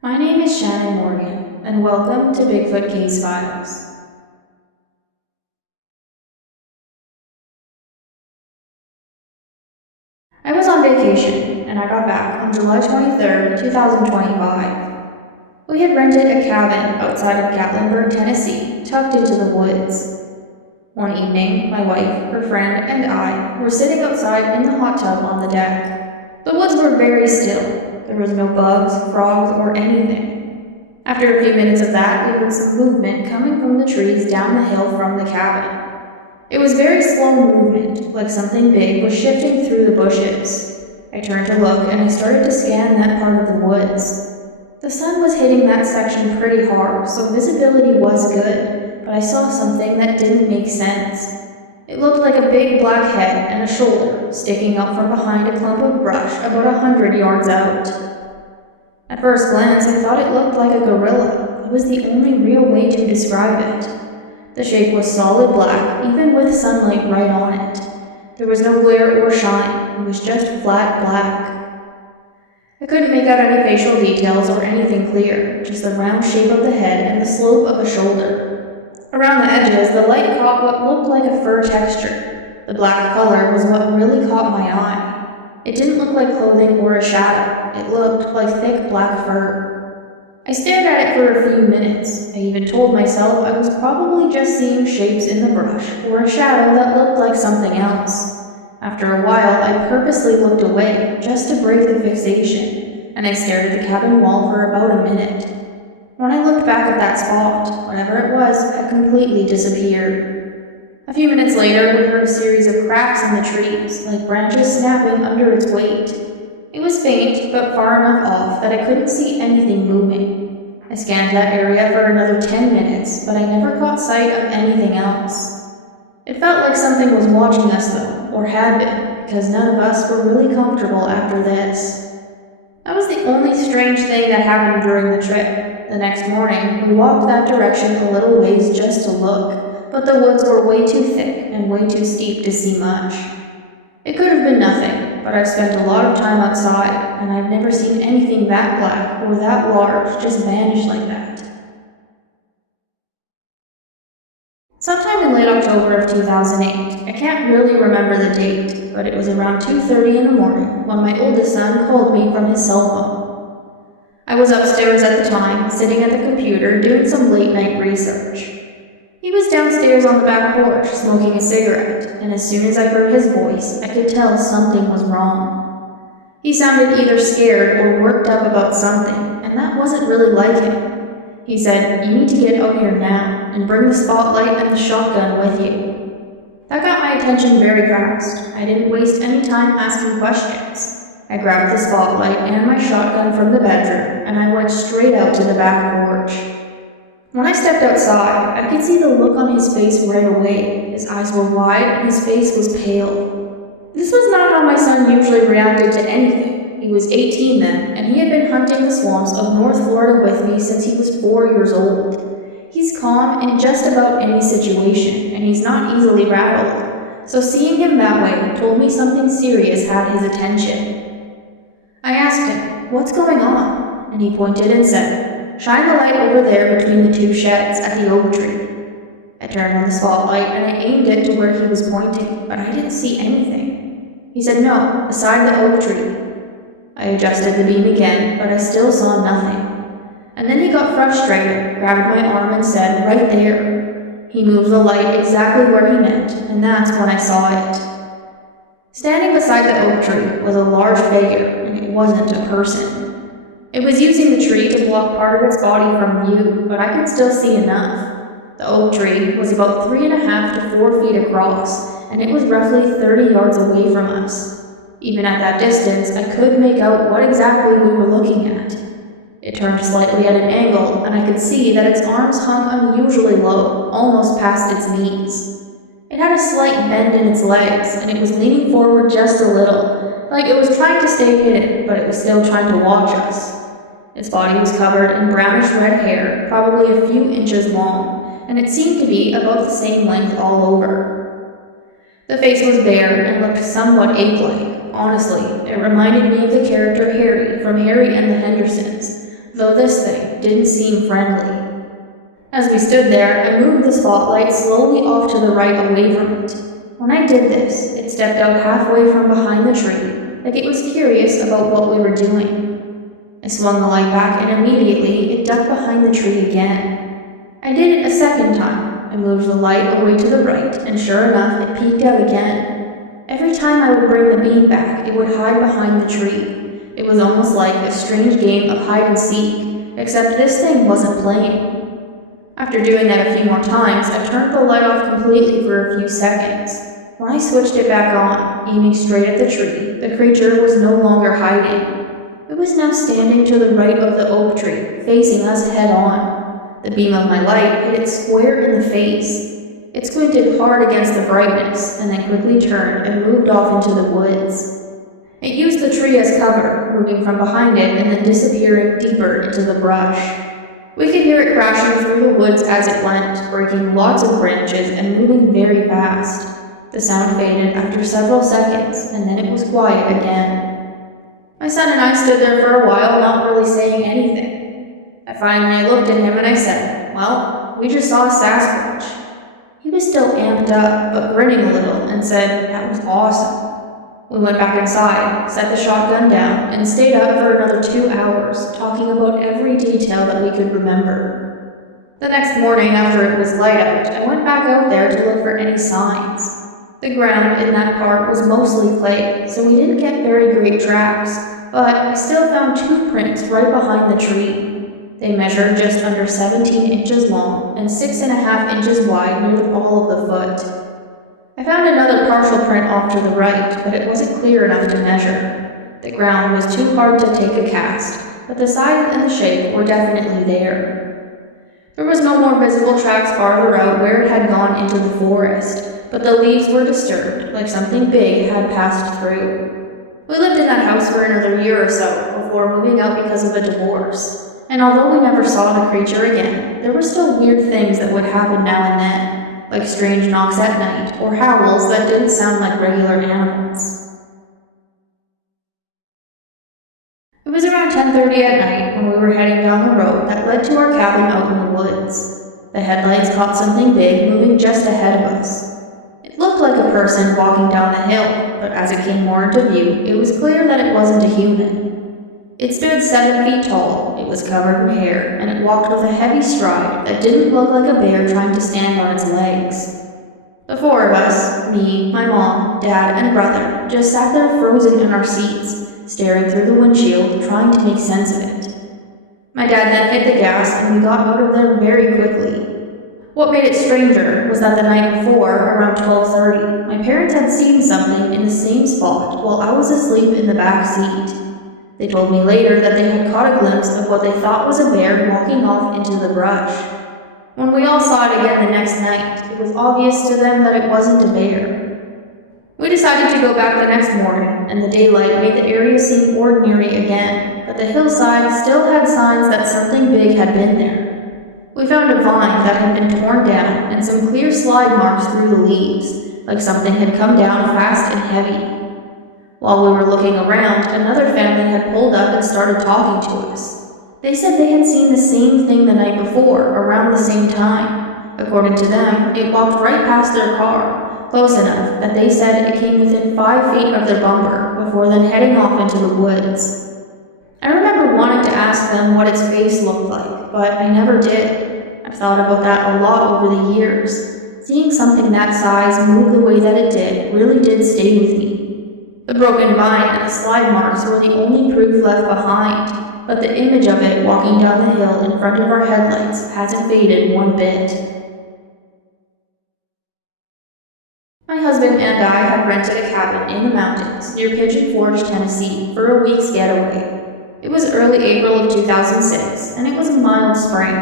My name is Shannon Morgan, and welcome to Bigfoot Case Files. I was on vacation, and I got back on July 23rd, 2025. We had rented a cabin outside of Gatlinburg, Tennessee, tucked into the woods. One evening, my wife, her friend, and I were sitting outside in the hot tub on the deck. The woods were very still. There was no bugs, frogs, or anything. After a few minutes of that, we heard some movement coming from the trees down the hill from the cabin. It was very slow movement, like something big was shifting through the bushes. I turned to look, and I started to scan that part of the woods. The sun was hitting that section pretty hard, so visibility was good, but I saw something that didn't make sense. It looked like a big black head and a shoulder sticking out from behind a clump of brush about 100 yards out. At first glance, I thought it looked like a gorilla. It was the only real way to describe it. The shape was solid black, even with sunlight right on it. There was no glare or shine. It was just flat black. I couldn't make out any facial details or anything clear, just the round shape of the head and the slope of a shoulder. Around the edges, the light caught what looked like a fur texture. The black color was what really caught my eye. It didn't look like clothing or a shadow. It looked like thick black fur. I stared at it for a few minutes. I even told myself I was probably just seeing shapes in the brush or a shadow that looked like something else. After a while, I purposely looked away just to break the fixation, and I stared at the cabin wall for about a minute. When I looked back at that spot, whatever it was had completely disappeared. A few minutes later, we heard a series of cracks in the trees, like branches snapping under its weight. It was faint, but far enough off that I couldn't see anything moving. I scanned that area for another 10 minutes, but I never caught sight of anything else. It felt like something was watching us, though, or had been, because none of us were really comfortable after this. That was the only strange thing that happened during the trip. The next morning, we walked that direction a little ways just to look, but the woods were way too thick and way too steep to see much. It could have been nothing, but I've spent a lot of time outside, and I've never seen anything that black or that large just vanish like that. Sometime in late October of 2008, I can't really remember the date, but it was around 2:30 in the morning when my oldest son called me from his cell phone. I was upstairs at the time, sitting at the computer doing some late-night research. He was downstairs on the back porch smoking a cigarette, and as soon as I heard his voice, I could tell something was wrong. He sounded either scared or worked up about something, and that wasn't really like him. He said, "You need to get out here now, and bring the spotlight and the shotgun with you." That got my attention very fast. I didn't waste any time asking questions. I grabbed the spotlight and my shotgun from the bedroom, and I went straight out to the back porch. When I stepped outside, I could see the look on his face right away. His eyes were wide and his face was pale. This was not how my son usually reacted to anything. He was 18 then, and he had been hunting the swamps of North Florida with me since he was 4 years old. He's calm in just about any situation, and he's not easily rattled. So seeing him that way told me something serious had his attention. I asked him, "What's going on?" And he pointed and said, "Shine the light over there between the two sheds at the oak tree." I turned on the spotlight and I aimed it to where he was pointing, but I didn't see anything. He said, "No, beside the oak tree." I adjusted the beam again, but I still saw nothing. And then he got frustrated, grabbed my arm and said, "Right there." He moved the light exactly where he meant, and that's when I saw it. Standing beside the oak tree was a large figure, and it wasn't a person. It was using the tree to block part of its body from view, but I could still see enough. The oak tree was about 3.5 to 4 feet across, and it was roughly 30 yards away from us. Even at that distance, I could make out what exactly we were looking at. It turned slightly at an angle, and I could see that its arms hung unusually low, almost past its knees. It had a slight bend in its legs, and it was leaning forward just a little, like it was trying to stay hidden, but it was still trying to watch us. Its body was covered in brownish red hair, probably a few inches long, and it seemed to be about the same length all over. The face was bare and looked somewhat ape-like. Honestly, it reminded me of the character Harry from Harry and the Hendersons, though this thing didn't seem friendly. As we stood there, I moved the spotlight slowly off to the right away from it. When I did this, it stepped out halfway from behind the tree, like it was curious about what we were doing. I swung the light back and immediately it ducked behind the tree again. I did it a second time. I moved the light away to the right, and sure enough, it peeked out again. Every time I would bring the beam back, it would hide behind the tree. It was almost like a strange game of hide and seek, except this thing wasn't playing. After doing that a few more times, I turned the light off completely for a few seconds. When I switched it back on, aiming straight at the tree, the creature was no longer hiding. It was now standing to the right of the oak tree, facing us head on. The beam of my light hit it square in the face. It squinted hard against the brightness, and then quickly turned and moved off into the woods. It used the tree as cover, moving from behind it and then disappearing deeper into the brush. We could hear it crashing through the woods as it went, breaking lots of branches and moving very fast. The sound faded after several seconds, and then it was quiet again. My son and I stood there for a while, not really saying anything. I finally looked at him and I said, "Well, we just saw a Sasquatch." He was still amped up, but grinning a little, and said, "That was awesome." We went back inside, set the shotgun down, and stayed up for another 2 hours, talking about every detail that we could remember. The next morning, after it was light out, I went back out there to look for any signs. The ground in that part was mostly clay, so we didn't get very great tracks, but I still found 2 prints right behind the tree. They measured just under 17 inches long and 6.5 inches wide near the ball of the foot. I found another partial print off to the right, but it wasn't clear enough to measure. The ground was too hard to take a cast, but the size and the shape were definitely there. There was no more visible tracks farther out where it had gone into the forest, but the leaves were disturbed, like something big had passed through. We lived in that house for another year or so before moving out because of a divorce, and although we never saw the creature again, there were still weird things that would happen now and then, like strange knocks at night or howls that didn't sound like regular animals. It was around 10:30 at night when we were heading down the road that led to our cabin out in the woods. The headlights caught something big moving just ahead of us. It looked like a person walking down the hill, but as it came more into view, it was clear that it wasn't a human. It stood 7 feet tall, it was covered in hair, and it walked with a heavy stride that didn't look like a bear trying to stand on its legs. The 4 of us, me, my mom, dad, and brother, just sat there frozen in our seats, staring through the windshield, trying to make sense of it. My dad then hit the gas and we got out of there very quickly. What made it stranger was that the night before, around 12:30, my parents had seen something in the same spot while I was asleep in the back seat. They told me later that they had caught a glimpse of what they thought was a bear walking off into the brush. When we all saw it again the next night, it was obvious to them that it wasn't a bear. We decided to go back the next morning, and the daylight made the area seem ordinary again, but the hillside still had signs that something big had been there. We found a vine that had been torn down and some clear slide marks through the leaves, like something had come down fast and heavy. While we were looking around, another family had pulled up and started talking to us. They said they had seen the same thing the night before, around the same time. According to them, it walked right past their car, close enough that they said it came within 5 feet of their bumper, before then heading off into the woods. I remember wanting to ask them what its face looked like, but I never did. I've thought about that a lot over the years. Seeing something that size move the way that it did really did stay with me. The broken vine and the slide marks were the only proof left behind, but the image of it walking down the hill in front of our headlights hasn't faded one bit. My husband and I had rented a cabin in the mountains near Pigeon Forge, Tennessee for a week's getaway. It was early April of 2006, and it was a mild spring.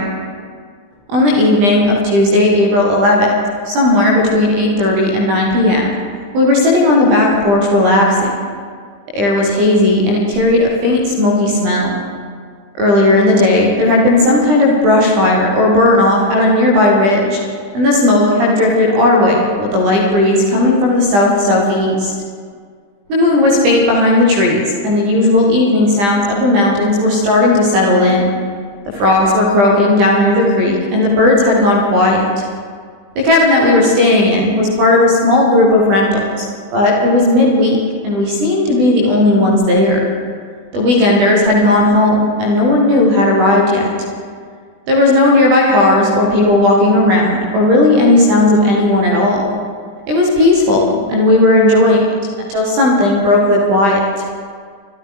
On the evening of Tuesday, April 11th, somewhere between 8:30 and 9 p.m., we were sitting on the back porch relaxing. The air was hazy and it carried a faint smoky smell. Earlier in the day, there had been some kind of brush fire or burn-off at a nearby ridge, and the smoke had drifted our way with a light breeze coming from the south-southeast. The moon was faint behind the trees, and the usual evening sounds of the mountains were starting to settle in. The frogs were croaking down near the creek, and the birds had gone quiet. The cabin that we were staying in was part of a small group of rentals, but it was midweek, and we seemed to be the only ones there. The weekenders had gone home, and no one new had arrived yet. There was no nearby cars or people walking around, or really any sounds of anyone at all. It was peaceful, and we were enjoying it until something broke the quiet.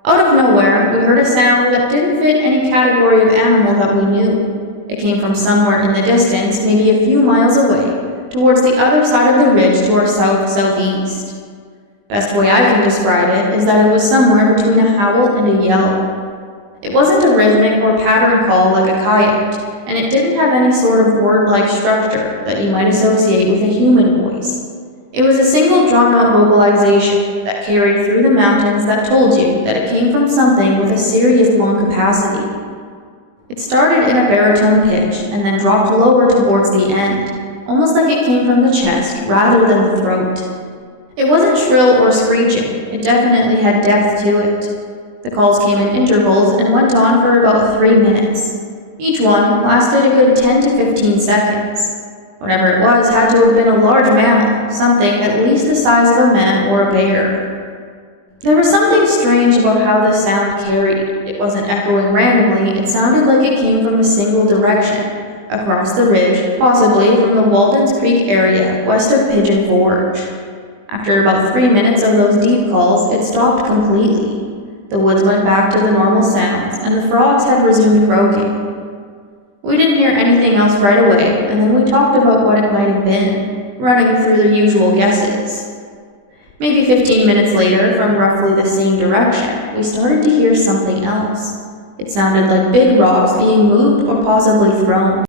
Out of nowhere, we heard a sound that didn't fit any category of animal that we knew. It came from somewhere in the distance, maybe a few miles away, towards the other side of the ridge to our south-southeast. Best way I can describe it is that it was somewhere between a howl and a yell. It wasn't a rhythmic or patterned call like a coyote, and it didn't have any sort of word-like structure that you might associate with a human voice. It was a single drawn-out vocalization that carried through the mountains that told you that it came from something with a serious lung capacity. It started in a baritone pitch and then dropped lower towards the end, almost like it came from the chest rather than the throat. It wasn't shrill or screeching, it definitely had depth to it. The calls came in intervals and went on for about 3 minutes. Each one lasted a good 10 to 15 seconds. Whatever it was had to have been a large mammal, something at least the size of a man or a bear. There was something strange about how the sound carried. It wasn't echoing randomly, it sounded like it came from a single direction, across the ridge, possibly from the Walden's Creek area west of Pigeon Forge. After about 3 minutes of those deep calls, it stopped completely. The woods went back to the normal sounds, and the frogs had resumed croaking. We didn't hear anything else right away, and then we talked about what it might have been, running through the usual guesses. Maybe 15 minutes later, from roughly the same direction, we started to hear something else. It sounded like big rocks being moved or possibly thrown.